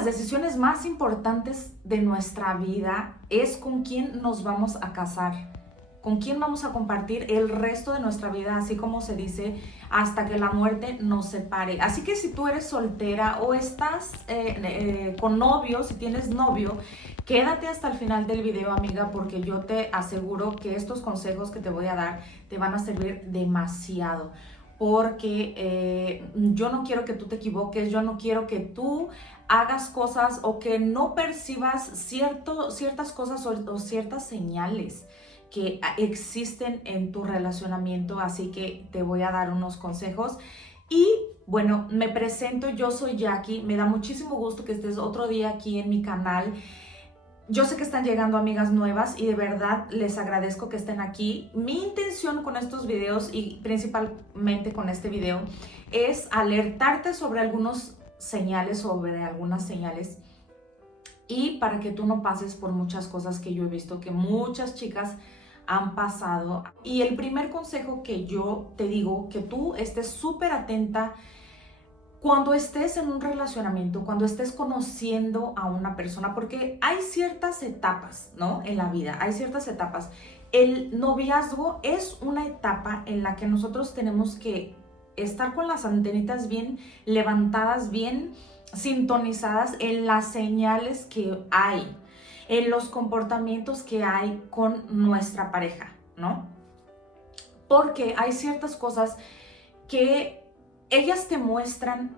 las decisiones más importantes de nuestra vida es con quién nos vamos a casar, con quién vamos a compartir el resto de nuestra vida, así como se dice, hasta que la muerte nos separe. Así que si tú eres soltera o estás con novio, si tienes novio, quédate hasta el final del video, amiga, porque yo te aseguro que estos consejos que te voy a dar te van a servir demasiado. Porque yo no quiero que tú te equivoques, yo no quiero que tú hagas cosas o que no percibas ciertas cosas o ciertas señales que existen en tu relacionamiento, así que te voy a dar unos consejos. Y bueno, me presento, yo soy Jackie, me da muchísimo gusto que estés otro día aquí en mi canal. Yo sé que están llegando amigas nuevas y de verdad les agradezco que estén aquí. Mi intención con estos videos y principalmente con este video es alertarte sobre algunas señales y para que tú no pases por muchas cosas que yo he visto que muchas chicas han pasado. Y el primer consejo que yo te digo, que tú estés súper atenta cuando estés en un relacionamiento, cuando estés conociendo a una persona, porque hay ciertas etapas, ¿no? En la vida, hay ciertas etapas. El noviazgo es una etapa en la que nosotros tenemos que estar con las antenitas bien levantadas, bien sintonizadas en las señales que hay, en los comportamientos que hay con nuestra pareja, ¿no? Porque hay ciertas cosas que ellas te muestran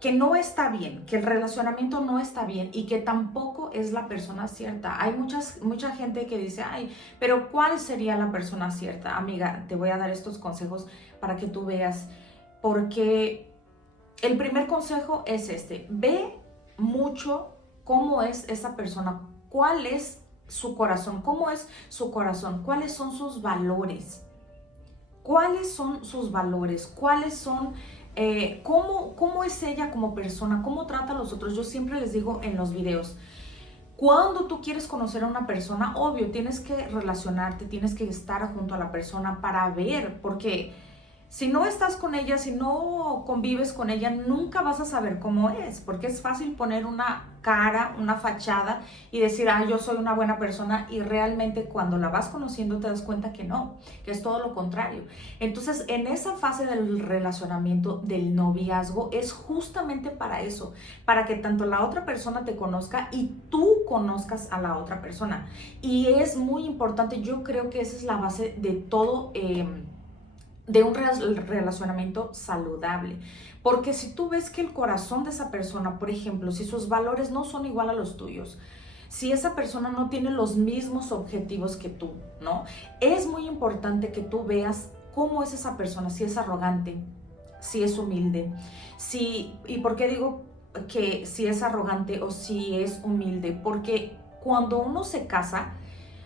que no está bien, que el relacionamiento no está bien y que tampoco es la persona cierta. Hay mucha gente que dice, ay, pero ¿cuál sería la persona cierta? Amiga, te voy a dar estos consejos para que tú veas, porque el primer consejo es este: ve mucho cómo es esa persona, cuál es su corazón, cómo es su corazón, cuáles son sus valores. ¿Cuáles son sus valores? ¿Cuáles son, cómo es ella como persona? ¿Cómo trata a los otros? Yo siempre les digo en los videos, cuando tú quieres conocer a una persona, obvio, tienes que relacionarte, tienes que estar junto a la persona para ver, porque si no estás con ella, si no convives con ella, nunca vas a saber cómo es, porque es fácil poner una cara, una fachada y decir, ah, yo soy una buena persona, y realmente cuando la vas conociendo te das cuenta que no, que es todo lo contrario. Entonces, en esa fase del relacionamiento, del noviazgo, es justamente para eso, para que tanto la otra persona te conozca y tú conozcas a la otra persona. Y es muy importante, yo creo que esa es la base de todo, de un relacionamiento saludable. Porque si tú ves que el corazón de esa persona, por ejemplo, si sus valores no son igual a los tuyos, si esa persona no tiene los mismos objetivos que tú, ¿no? Es muy importante que tú veas cómo es esa persona, si es arrogante, si es humilde, ¿y por qué digo que si es arrogante o si es humilde? Porque cuando uno se casa,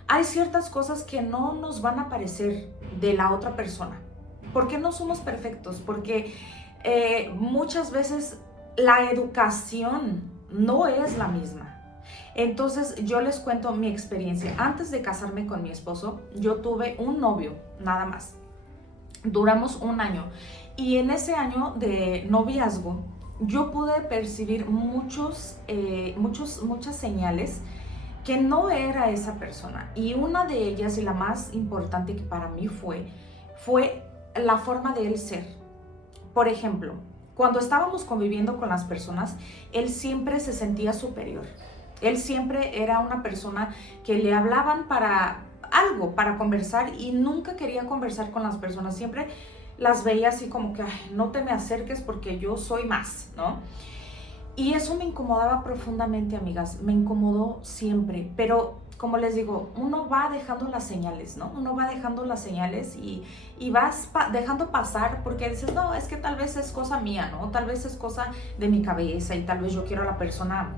hay ciertas cosas que no nos van a parecer de la otra persona. Porque no somos perfectos, porque muchas veces la educación no es la misma. Entonces yo les cuento mi experiencia. Antes de casarme con mi esposo, yo tuve un novio, nada más. Duramos un año y en ese año de noviazgo yo pude percibir muchas señales que no era esa persona. Y una de ellas, y la más importante que para mí fue la forma de él ser. Por ejemplo, cuando estábamos conviviendo con las personas, él siempre se sentía superior. Él siempre era una persona que le hablaban para algo, para conversar, y nunca quería conversar con las personas. Siempre las veía así como que, ay, no te me acerques porque yo soy más, ¿no? Y eso me incomodaba profundamente, amigas. Me incomodó siempre, pero como les digo, uno va dejando las señales, ¿no? Uno va dejando las señales y vas dejando pasar, porque dices, no, es que tal vez es cosa mía, ¿no? Tal vez es cosa de mi cabeza y tal vez yo quiero a la persona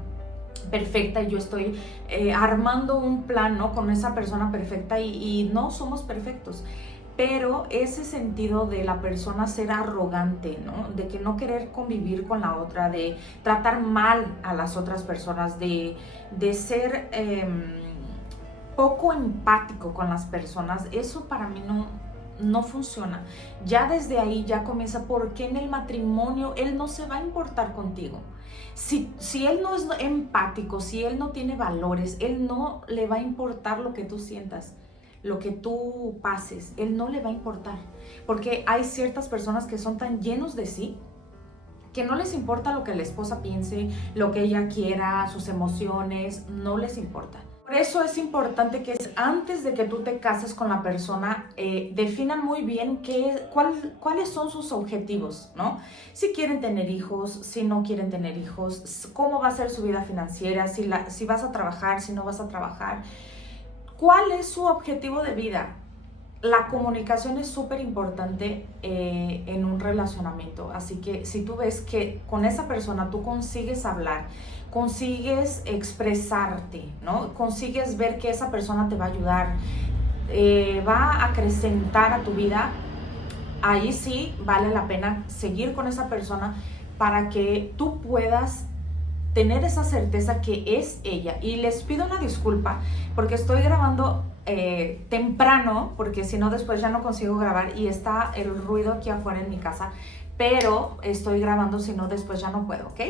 perfecta y yo estoy armando un plan, ¿no? Con esa persona perfecta y no somos perfectos. Pero ese sentido de la persona ser arrogante, ¿no? De que no querer convivir con la otra, de tratar mal a las otras personas, de ser poco empático con las personas, eso para mí no funciona. Ya desde ahí ya comienza, porque en el matrimonio él no se va a importar contigo. Si él no es empático, si él no tiene valores, él no le va a importar lo que tú sientas, lo que tú pases, él no le va a importar. Porque hay ciertas personas que son tan llenos de sí que no les importa lo que la esposa piense, lo que ella quiera, sus emociones, no les importa. Por eso es importante que antes de que tú te cases con la persona, definan muy bien cuáles son sus objetivos, ¿no? Si quieren tener hijos, si no quieren tener hijos, cómo va a ser su vida financiera, si vas a trabajar, si no vas a trabajar. ¿Cuál es su objetivo de vida? La comunicación es súper importante en un relacionamiento, así que si tú ves que con esa persona tú consigues hablar, consigues expresarte, ¿no? Consigues ver que esa persona te va a ayudar, va a acrecentar a tu vida, ahí sí vale la pena seguir con esa persona para que tú puedas tener esa certeza que es ella. Y les pido una disculpa porque estoy grabando temprano, porque si no después ya no consigo grabar y está el ruido aquí afuera en mi casa, pero estoy grabando, si no después ya no puedo, ¿ok?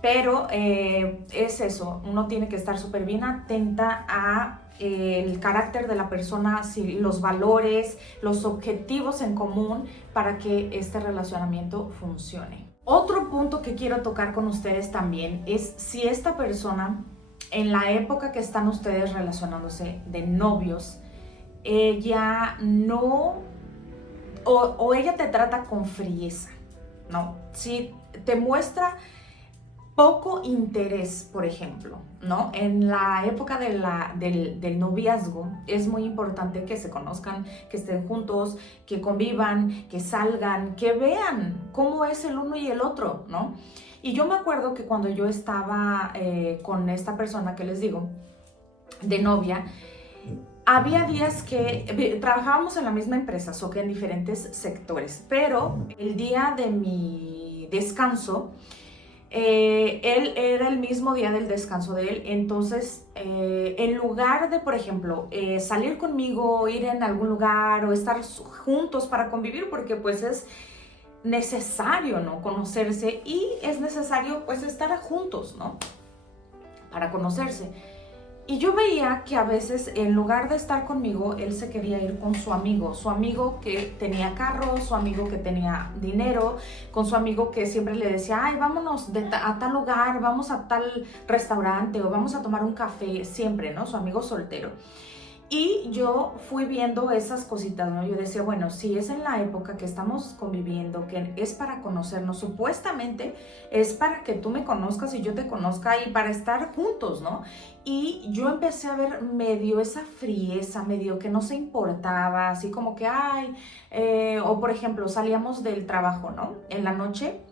Pero es eso, uno tiene que estar súper bien atenta a el carácter de la persona, los valores, los objetivos en común para que este relacionamiento funcione. Otro punto que quiero tocar con ustedes también es si esta persona, en la época que están ustedes relacionándose de novios, ella no, o ella te trata con frieza, ¿no? Si te muestra poco interés, por ejemplo, ¿no? En la época del noviazgo es muy importante que se conozcan, que estén juntos, que convivan, que salgan, que vean cómo es el uno y el otro, ¿no? Y yo me acuerdo que cuando yo estaba con esta persona que les digo, de novia, había días que trabajábamos en la misma empresa, o que en diferentes sectores, pero el día de mi descanso, él era el mismo día del descanso de él, entonces en lugar de, por ejemplo, salir conmigo, ir en algún lugar o estar juntos para convivir, porque pues es necesario, ¿no? Conocerse y es necesario pues estar juntos, ¿no? Para conocerse. Y yo veía que a veces en lugar de estar conmigo, él se quería ir con su amigo que tenía carro, su amigo que tenía dinero, con su amigo que siempre le decía, ay, vámonos a tal lugar, vamos a tal restaurante o vamos a tomar un café, siempre, ¿no? Su amigo soltero. Y yo fui viendo esas cositas, ¿no? Yo decía, bueno, si es en la época que estamos conviviendo, que es para conocernos, supuestamente es para que tú me conozcas y yo te conozca y para estar juntos, ¿no? Y yo empecé a ver medio esa frieza, medio que no se importaba, así como que, ay, o por ejemplo, salíamos del trabajo, ¿no? En la noche.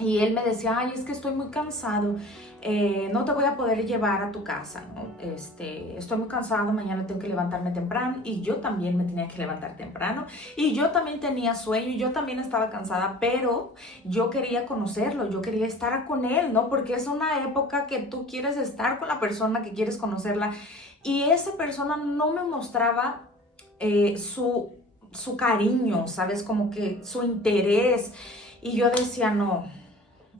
Y él me decía, ay, es que estoy muy cansado, no te voy a poder llevar a tu casa, ¿no? Estoy muy cansado, mañana tengo que levantarme temprano. Y yo también me tenía que levantar temprano. Y yo también tenía sueño, y yo también estaba cansada, pero yo quería conocerlo, yo quería estar con él, ¿no? Porque es una época que tú quieres estar con la persona, que quieres conocerla. Y esa persona no me mostraba su cariño, ¿sabes? Como que su interés. Y yo decía, no.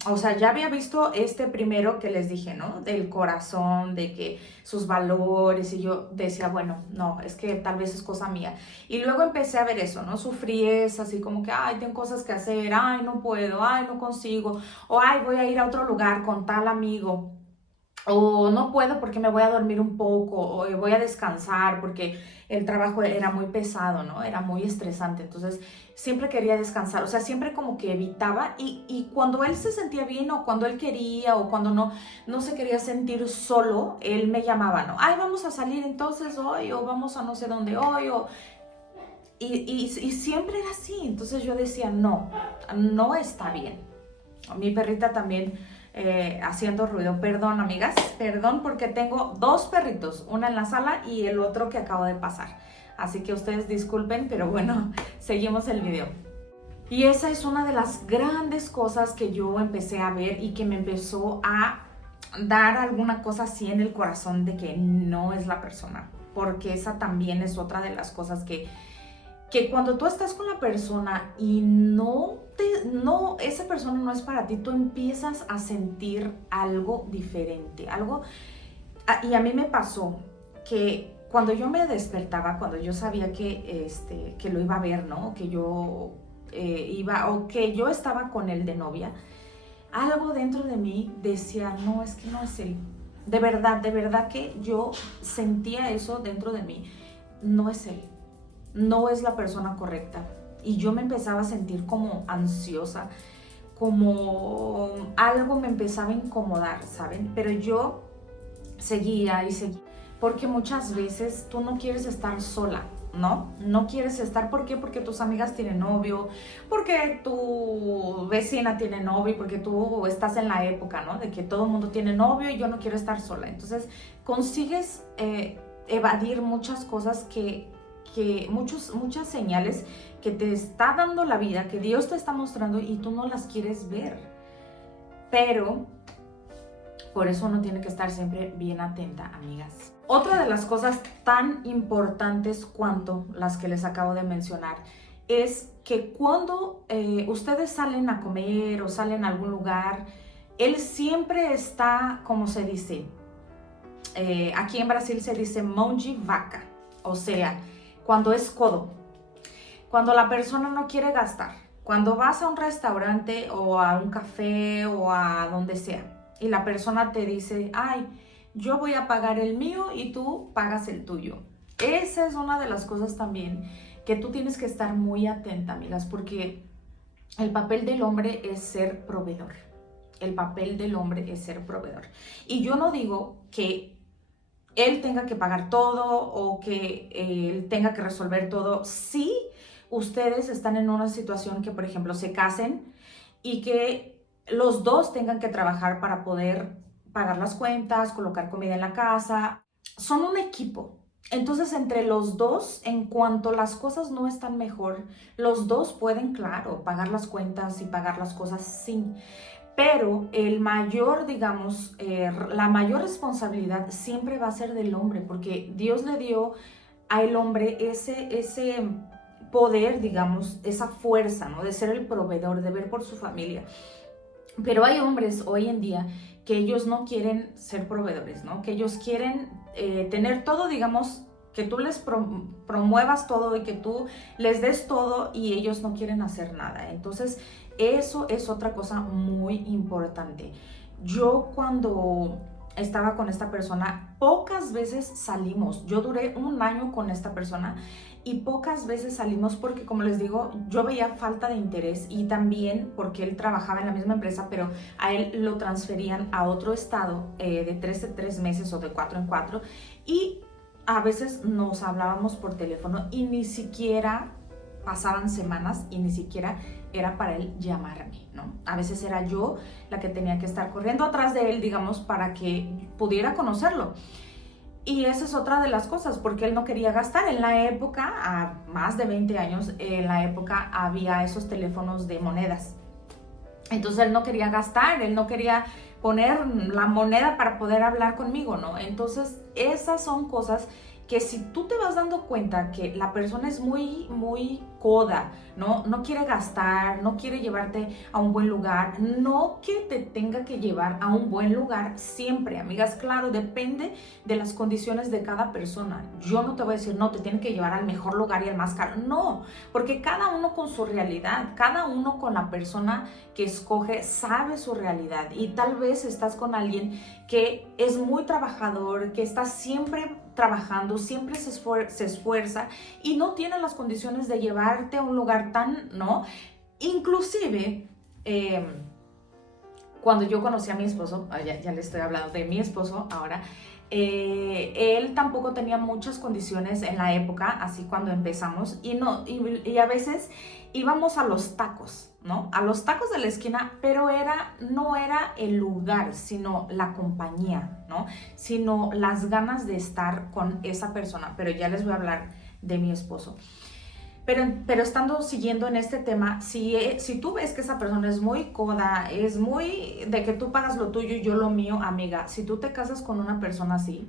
O sea, ya había visto este primero que les dije, ¿no? Del corazón, de que sus valores, y yo decía, bueno, no, es que tal vez es cosa mía. Y luego empecé a ver eso, ¿no? Su frieza, así como que, ay, tengo cosas que hacer, ay, no puedo, ay, no consigo, o ay, voy a ir a otro lugar con tal amigo. O no puedo porque me voy a dormir un poco, o voy a descansar porque el trabajo era muy pesado, ¿no? Era muy estresante, entonces siempre quería descansar, o sea, siempre como que evitaba y cuando él se sentía bien o cuando él quería o cuando no se quería sentir solo, él me llamaba, ¿no? Ay, vamos a salir entonces hoy o vamos a no sé dónde hoy y siempre era así, entonces yo decía, no, no está bien. Mi perrita también haciendo ruido. Perdón, amigas, perdón porque tengo dos perritos, una en la sala y el otro que acabo de pasar. Así que ustedes disculpen, pero bueno, seguimos el video. Y esa es una de las grandes cosas que yo empecé a ver y que me empezó a dar alguna cosa así en el corazón de que no es la persona. Porque esa también es otra de las cosas que que cuando tú estás con la persona y esa persona no es para ti, tú empiezas a sentir algo diferente, y a mí me pasó que cuando yo me despertaba, cuando yo sabía que lo iba a ver, ¿no? Que yo que yo estaba con él de novia, algo dentro de mí decía, no, es que no es él. De verdad que yo sentía eso dentro de mí, no es él, no es la persona correcta. Y yo me empezaba a sentir como ansiosa, como algo me empezaba a incomodar, ¿saben? Pero yo seguía y seguía, porque muchas veces tú no quieres estar sola, ¿no? No quieres estar, ¿por qué? Porque tus amigas tienen novio, porque tu vecina tiene novio, porque tú estás en la época, ¿no? De que todo el mundo tiene novio y yo no quiero estar sola. Entonces consigues evadir muchas cosas muchas señales que te está dando la vida, que Dios te está mostrando y tú no las quieres ver. Pero por eso uno tiene que estar siempre bien atenta, amigas. Otra de las cosas tan importantes cuanto las que les acabo de mencionar es que cuando ustedes salen a comer o salen a algún lugar, él siempre está, como se dice, aquí en Brasil se dice mão de vaca, o sea, cuando es codo, cuando la persona no quiere gastar, cuando vas a un restaurante o a un café o a donde sea, y la persona te dice, ay, yo voy a pagar el mío y tú pagas el tuyo. Esa es una de las cosas también que tú tienes que estar muy atenta, amigas, porque el papel del hombre es ser proveedor. El papel del hombre es ser proveedor. Y yo no digo que él tenga que pagar todo o que él tenga que resolver todo. Si ustedes están en una situación que, por ejemplo, se casen y que los dos tengan que trabajar para poder pagar las cuentas, colocar comida en la casa, son un equipo. Entonces, entre los dos, en cuanto las cosas no están mejor, los dos pueden, claro, pagar las cuentas y pagar las cosas, sí. Pero el mayor, digamos, la mayor responsabilidad siempre va a ser del hombre, porque Dios le dio al hombre ese poder, digamos, esa fuerza, ¿no? De ser el proveedor, de ver por su familia. Pero hay hombres hoy en día que ellos no quieren ser proveedores, ¿no? Que ellos quieren tener todo, digamos, que tú les promuevas todo y que tú les des todo y ellos no quieren hacer nada. Entonces, eso es otra cosa muy importante. Yo cuando estaba con esta persona, pocas veces salimos. Yo duré 1 año con esta persona y pocas veces salimos porque, como les digo, yo veía falta de interés y también porque él trabajaba en la misma empresa, pero a él lo transferían a otro estado de 3 meses o de 4 en 4 y a veces nos hablábamos por teléfono y ni siquiera pasaban semanas y ni siquiera era para él llamarme, ¿no? A veces era yo la que tenía que estar corriendo atrás de él, digamos, para que pudiera conocerlo. Y esa es otra de las cosas, porque él no quería gastar. En la época, a más de 20 años, en la época había esos teléfonos de monedas. Entonces él no quería gastar, él no quería poner la moneda para poder hablar conmigo, ¿no? Entonces esas son cosas que si tú te vas dando cuenta que la persona es muy coda, ¿no? No quiere gastar, no quiere llevarte a un buen lugar, no que te tenga que llevar a un buen lugar siempre, amigas, claro, depende de las condiciones de cada persona. Yo no te voy a decir, no, te tiene que llevar al mejor lugar y al más caro, no, porque cada uno con su realidad, cada uno con la persona que escoge sabe su realidad y tal vez estás con alguien que es muy trabajador, que está siempre trabajando, siempre se esfuerza y no tiene las condiciones de llevarte a un lugar tan, ¿no? Inclusive, cuando yo conocí a mi esposo, ya le estoy hablando de mi esposo ahora, él tampoco tenía muchas condiciones en la época, así cuando empezamos, y a veces íbamos a los tacos, ¿no? A los tacos de la esquina, pero no era el lugar, sino la compañía, ¿no? Sino las ganas de estar con esa persona, pero ya les voy a hablar de mi esposo. Pero estando siguiendo en este tema, si tú ves que esa persona es muy coda, es muy de que tú pagas lo tuyo y yo lo mío, amiga, si tú te casas con una persona así,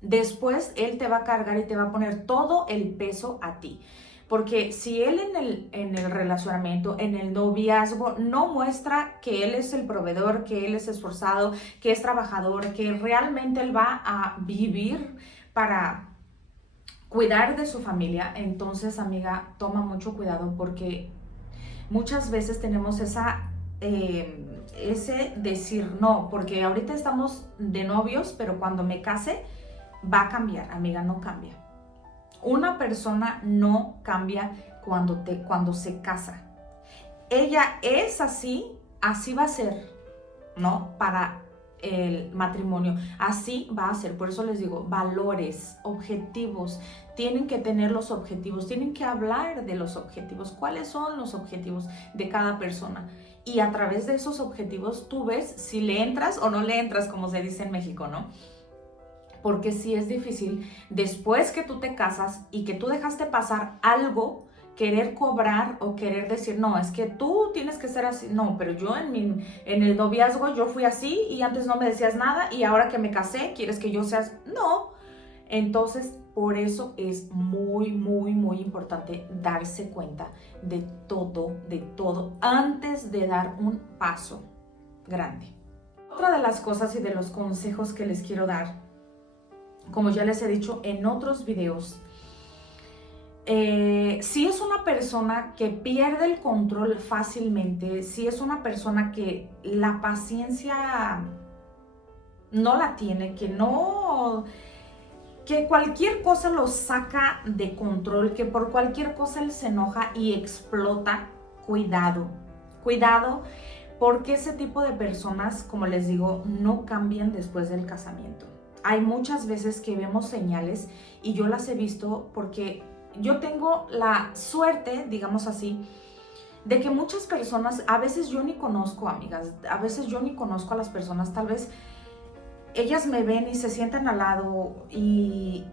después él te va a cargar y te va a poner todo el peso a ti. Porque si él en el relacionamiento, en el noviazgo, no muestra que él es el proveedor, que él es esforzado, que es trabajador, que realmente él va a vivir para cuidar de su familia, entonces, amiga, toma mucho cuidado porque muchas veces tenemos ese decir no, porque ahorita estamos de novios, pero cuando me case va a cambiar, amiga, no cambia. Una persona no cambia cuando se casa. Ella es así, así va a ser, ¿no? Para el matrimonio, así va a ser. Por eso les digo, valores, objetivos, tienen que tener los objetivos, tienen que hablar de los objetivos, cuáles son los objetivos de cada persona. Y a través de esos objetivos tú ves si le entras o no le entras, como se dice en México, ¿no? Porque sí es difícil, después que tú te casas y que tú dejaste pasar algo, querer cobrar o querer decir, no, es que tú tienes que ser así. No, pero yo en el noviazgo yo fui así y antes no me decías nada y ahora que me casé, ¿quieres que yo sea así? No. Entonces, por eso es muy, muy, muy importante darse cuenta de todo, antes de dar un paso grande. Otra de las cosas y de los consejos que les quiero dar, como ya les he dicho en otros videos, si es una persona que pierde el control fácilmente, si es una persona que la paciencia no la tiene, que cualquier cosa lo saca de control, que por cualquier cosa él se enoja y explota, cuidado, porque ese tipo de personas, como les digo, no cambian después del casamiento. Hay muchas veces que vemos señales y yo las he visto porque yo tengo la suerte, digamos así, de que muchas personas, a veces yo ni conozco, amigas, a veces yo ni conozco a las personas, tal vez ellas me ven y se sientan al lado y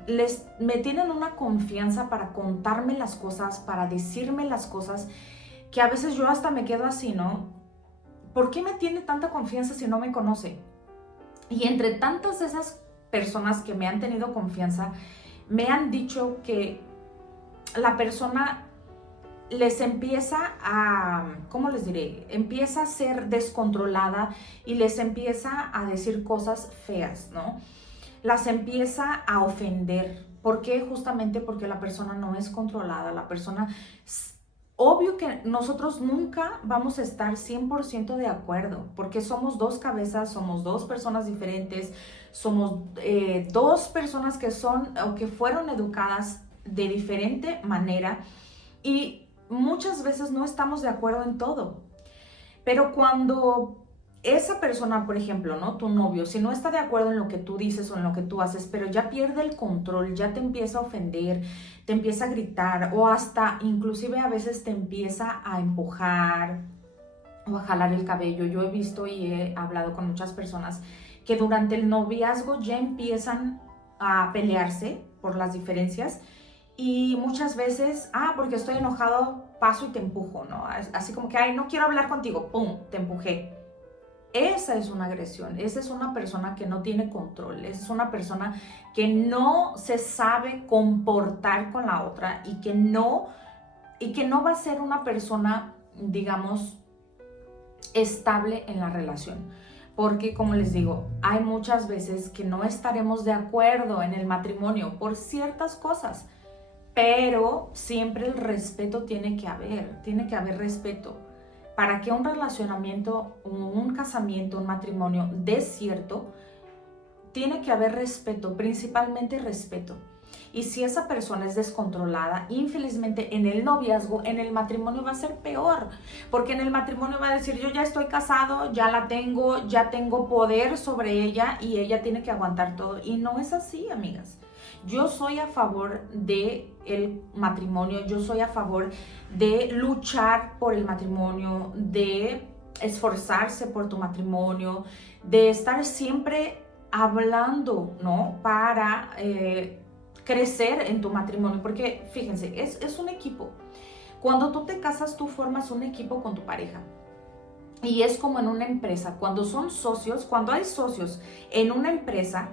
me tienen una confianza para contarme las cosas, para decirme las cosas, que a veces yo hasta me quedo así, ¿no? ¿Por qué me tiene tanta confianza si no me conoce? Y entre tantas de esas personas que me han tenido confianza, me han dicho que la persona les empieza ¿cómo les diré? Empieza a ser descontrolada y les empieza a decir cosas feas, ¿no? Las empieza a ofender. ¿Por qué? Justamente porque la persona no es controlada, la persona... Obvio que nosotros nunca vamos a estar 100% de acuerdo, porque somos dos cabezas, somos dos personas diferentes, somos dos personas que son o que fueron educadas de diferente manera y muchas veces no estamos de acuerdo en todo. Pero cuando esa persona, por ejemplo, ¿no? Tu novio, si no está de acuerdo en lo que tú dices o en lo que tú haces, pero ya pierde el control, ya te empieza a ofender, te empieza a gritar o hasta inclusive a veces te empieza a empujar o a jalar el cabello. Yo he visto y he hablado con muchas personas que durante el noviazgo ya empiezan a pelearse por las diferencias y muchas veces, porque estoy enojado, paso y te empujo, ¿no? Así como que, no quiero hablar contigo, ¡pum!, te empujé. Esa es una agresión, esa es una persona que no tiene control, esa es una persona que no se sabe comportar con la otra y que no va a ser una persona, digamos, estable en la relación. Porque, como les digo, hay muchas veces que no estaremos de acuerdo en el matrimonio por ciertas cosas, pero siempre el respeto tiene que haber respeto. Para que un relacionamiento, un casamiento, un matrimonio dé cierto, tiene que haber respeto, principalmente respeto. Y si esa persona es descontrolada, infelizmente en el noviazgo, en el matrimonio va a ser peor. Porque en el matrimonio va a decir, yo ya estoy casado, ya la tengo, ya tengo poder sobre ella y ella tiene que aguantar todo. Y no es así, amigas. Yo soy a favor del matrimonio, yo soy a favor de luchar por el matrimonio, de esforzarse por tu matrimonio, de estar siempre hablando, ¿no? Para crecer en tu matrimonio, porque fíjense, es un equipo. Cuando tú te casas, tú formas un equipo con tu pareja. Y es como en una empresa, cuando son socios, cuando hay socios en una empresa,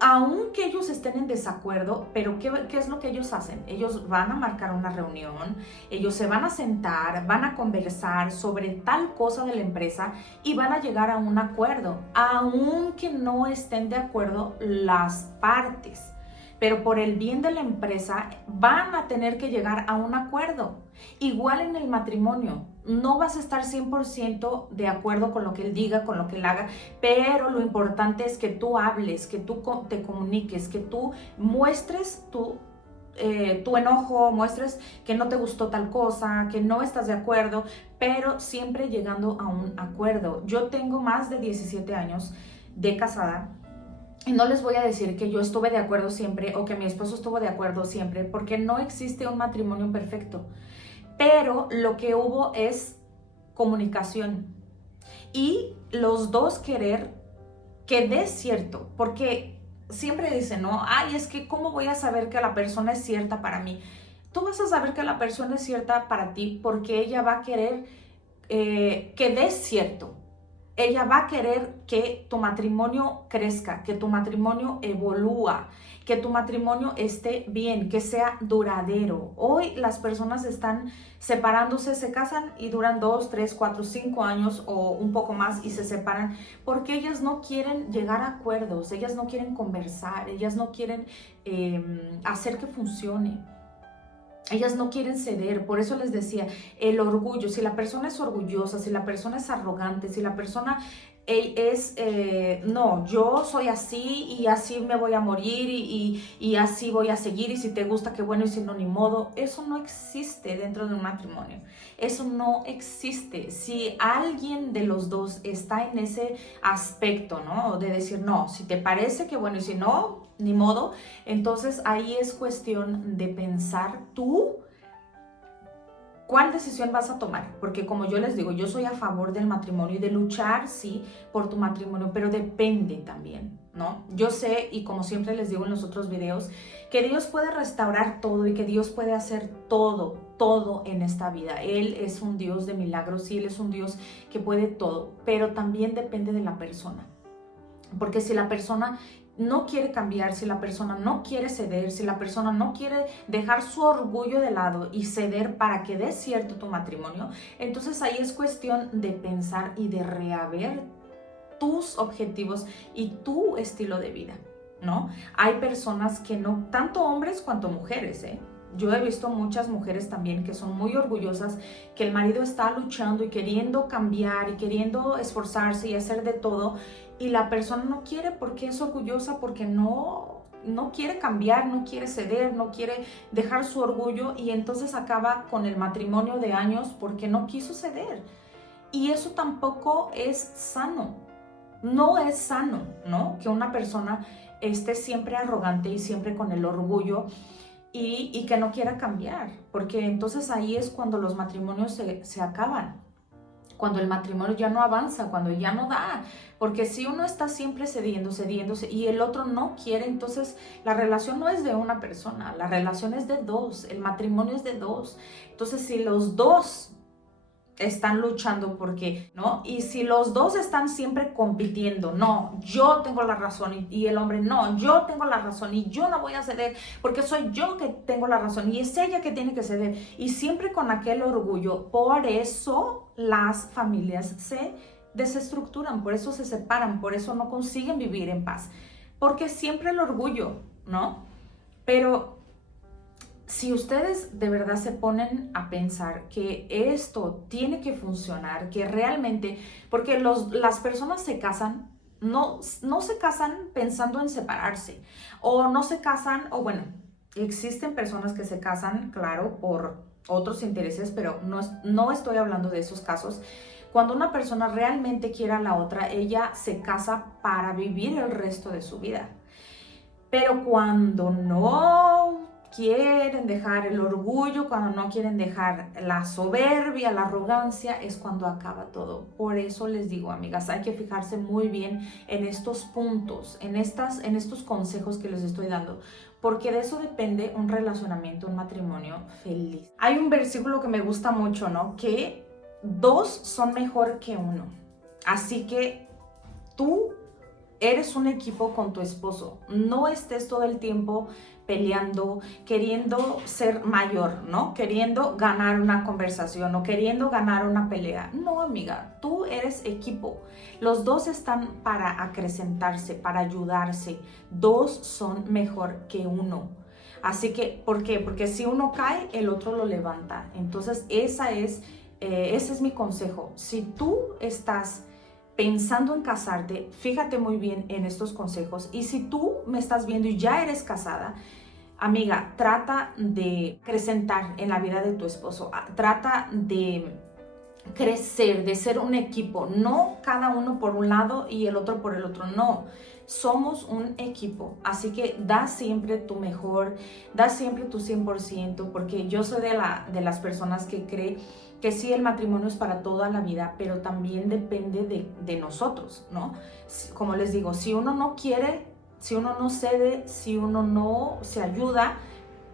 aunque ellos estén en desacuerdo, pero ¿qué es lo que ellos hacen? Ellos van a marcar una reunión, ellos se van a sentar, van a conversar sobre tal cosa de la empresa y van a llegar a un acuerdo, aunque no estén de acuerdo las partes. Pero por el bien de la empresa van a tener que llegar a un acuerdo. Igual en el matrimonio, no vas a estar 100% de acuerdo con lo que él diga, con lo que él haga, pero lo importante es que tú hables, que tú te comuniques, que tú muestres tu enojo, muestres que no te gustó tal cosa, que no estás de acuerdo, pero siempre llegando a un acuerdo. Yo tengo más de 17 años de casada. Y no les voy a decir que yo estuve de acuerdo siempre o que mi esposo estuvo de acuerdo siempre, porque no existe un matrimonio perfecto. Pero lo que hubo es comunicación y los dos querer que dé cierto, porque siempre dicen, ¿no? Ay, es que ¿cómo voy a saber que la persona es cierta para mí? Tú vas a saber que la persona es cierta para ti porque ella va a querer que dé cierto. Ella va a querer que tu matrimonio crezca, que tu matrimonio evolúa, que tu matrimonio esté bien, que sea duradero. Hoy las personas están separándose, se casan y duran 2, 3, 4, 5 años o un poco más y se separan porque ellas no quieren llegar a acuerdos, ellas no quieren conversar, ellas no quieren hacer que funcione. Ellas no quieren ceder, por eso les decía, el orgullo, si la persona es orgullosa, si la persona es arrogante, si la persona no, yo soy así y así me voy a morir y así voy a seguir y si te gusta, qué bueno y si no, ni modo. Eso no existe dentro de un matrimonio, eso no existe. Si alguien de los dos está en ese aspecto, ¿no? De decir, no, si te parece, qué bueno y si no, ni modo, entonces ahí es cuestión de pensar tú ¿cuál decisión vas a tomar? Porque como yo les digo, yo soy a favor del matrimonio y de luchar, sí, por tu matrimonio, pero depende también, ¿no? Yo sé, y como siempre les digo en los otros videos, que Dios puede restaurar todo y que Dios puede hacer todo en esta vida. Él es un Dios de milagros y Él es un Dios que puede todo, pero también depende de la persona. Porque si la persona no quiere cambiar, si la persona no quiere ceder, si la persona no quiere dejar su orgullo de lado y ceder para que dé cierto tu matrimonio, entonces ahí es cuestión de pensar y de rehaber tus objetivos y tu estilo de vida, ¿no? Hay personas que no, tanto hombres cuanto mujeres, Yo he visto muchas mujeres también que son muy orgullosas, que el marido está luchando y queriendo cambiar y queriendo esforzarse y hacer de todo, y la persona no quiere porque es orgullosa, porque no quiere cambiar, no quiere ceder, no quiere dejar su orgullo y entonces acaba con el matrimonio de años porque no quiso ceder. Y eso tampoco es sano, no es sano, ¿no? Que una persona esté siempre arrogante y siempre con el orgullo y que no quiera cambiar, porque entonces ahí es cuando los matrimonios se acaban. Cuando el matrimonio ya no avanza, cuando ya no da, porque si uno está siempre cediéndose y el otro no quiere, entonces la relación no es de una persona, la relación es de dos, el matrimonio es de dos. Entonces si los dos están luchando porque, ¿no? Y si los dos están siempre compitiendo, no, yo tengo la razón y el hombre, no, yo tengo la razón y yo no voy a ceder porque soy yo que tengo la razón y es ella que tiene que ceder y siempre con aquel orgullo, por eso las familias se desestructuran, por eso se separan, por eso no consiguen vivir en paz, porque siempre el orgullo, ¿no? Pero si ustedes de verdad se ponen a pensar que esto tiene que funcionar, que realmente, porque las personas se casan, no se casan pensando en separarse, o no se casan, o bueno, existen personas que se casan, claro, por otros intereses, pero no estoy hablando de esos casos. Cuando una persona realmente quiere a la otra, ella se casa para vivir el resto de su vida. Pero cuando no quieren dejar el orgullo, cuando no quieren dejar la soberbia, la arrogancia, es cuando acaba todo. Por eso les digo, amigas, hay que fijarse muy bien en estos puntos, en estos consejos que les estoy dando, porque de eso depende un relacionamiento, un matrimonio feliz. Hay un versículo que me gusta mucho, ¿no? Que 2 son mejor que 1. Así que tú eres un equipo con tu esposo. No estés todo el tiempo peleando, queriendo ser mayor, ¿no? Queriendo ganar una conversación o queriendo ganar una pelea. No, amiga, tú eres equipo. Los dos están para acrecentarse, para ayudarse. Dos son mejor que uno. Así que, ¿por qué? Porque si uno cae, el otro lo levanta. Entonces, ese es mi consejo. Si tú estás pensando en casarte, fíjate muy bien en estos consejos. Y si tú me estás viendo y ya eres casada, amiga, trata de acrecentar en la vida de tu esposo. Trata de crecer, de ser un equipo, no cada uno por un lado y el otro por el otro, no. Somos un equipo, así que da siempre tu mejor, da siempre tu 100%, porque yo soy de las personas que cree que sí, el matrimonio es para toda la vida, pero también depende de nosotros, ¿no? Como les digo, si uno no quiere, si uno no cede, si uno no se ayuda,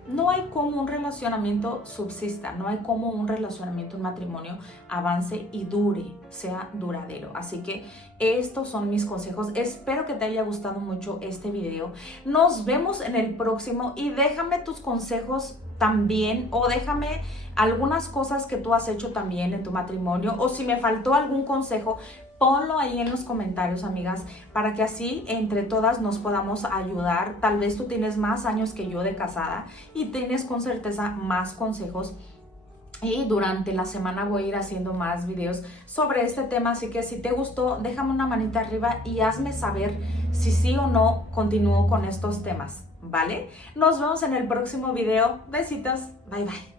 no hay como un relacionamiento subsista, no hay como un relacionamiento, un matrimonio avance y dure, sea duradero. Así que estos son mis consejos. Espero que te haya gustado mucho este video. Nos vemos en el próximo y déjame tus consejos también, o déjame algunas cosas que tú has hecho también en tu matrimonio, o si me faltó algún consejo, ponlo ahí en los comentarios, amigas, para que así entre todas nos podamos ayudar. Tal vez tú tienes más años que yo de casada y tienes con certeza más consejos. Y durante la semana voy a ir haciendo más videos sobre este tema, así que si te gustó, déjame una manita arriba y hazme saber si sí o no continúo con estos temas, ¿vale? Nos vemos en el próximo video. Besitos, bye bye.